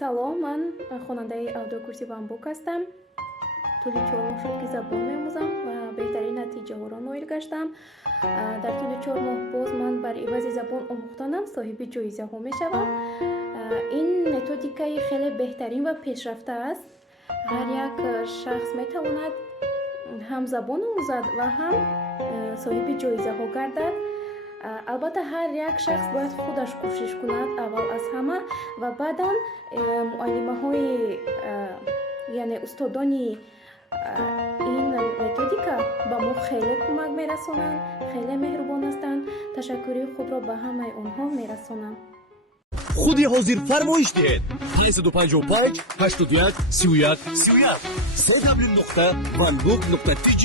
салом, ман хонандаи аудиокурси Бамбук ҳастам. тӯли 4 моҳ шуд ки забон меомӯзам ва беҳтарин натиҷаҳоро ноил гаштам. дар тӯли 4 моҳ боз ман бар ивази забон омӯхтанам соҳиби ҷоизаҳо мешавам. ин методикаи хеле беҳтарин ва пешрафта аст. ҳар як шахс метавонад ҳам забон омӯзад ва ҳам соҳиби ҷоизаҳо гардад. албатта ҳар як шахс бояд худаш кӯшиш кунад аввал аз ҳама ва баъдан муаллимаҳои яъне устодони ин методика ба мо хеле кӯмак мерасонанд, хеле меҳрубон ҳастанд. ташаккури худро ба ҳамаи онҳо мерасонам. худи ҳозир фармоиш диҳед 855 81 31 31 www.vanbook.tg